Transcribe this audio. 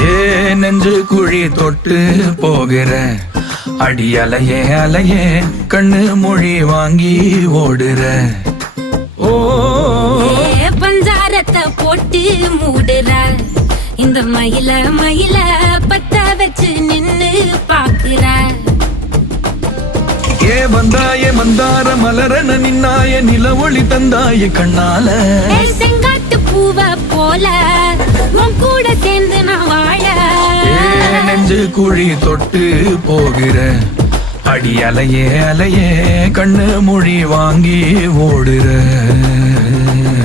ஏ நெஞ்சு குழி தொட்டு போகிற அடி அலையே அலையே கண்ணு மொழி வாங்கி ஓடுற. ஓ பஞ்சாரத்தை போட்டு மூடுற இந்த மயில மயில பத்த வச்சு நின்னு பாக்குற. ஏ வந்தாய மந்தார மலரன நின்னாய நில ஒளி தந்தாய கண்ணால. செங்காட்டு பூவ போல உன் கூட சேர்ந்து நான் வாழ. நெஞ்சு குழி தொட்டு போகிற அடி அலையே அலையே கண்ணு மொழி வாங்கி ஓடுற.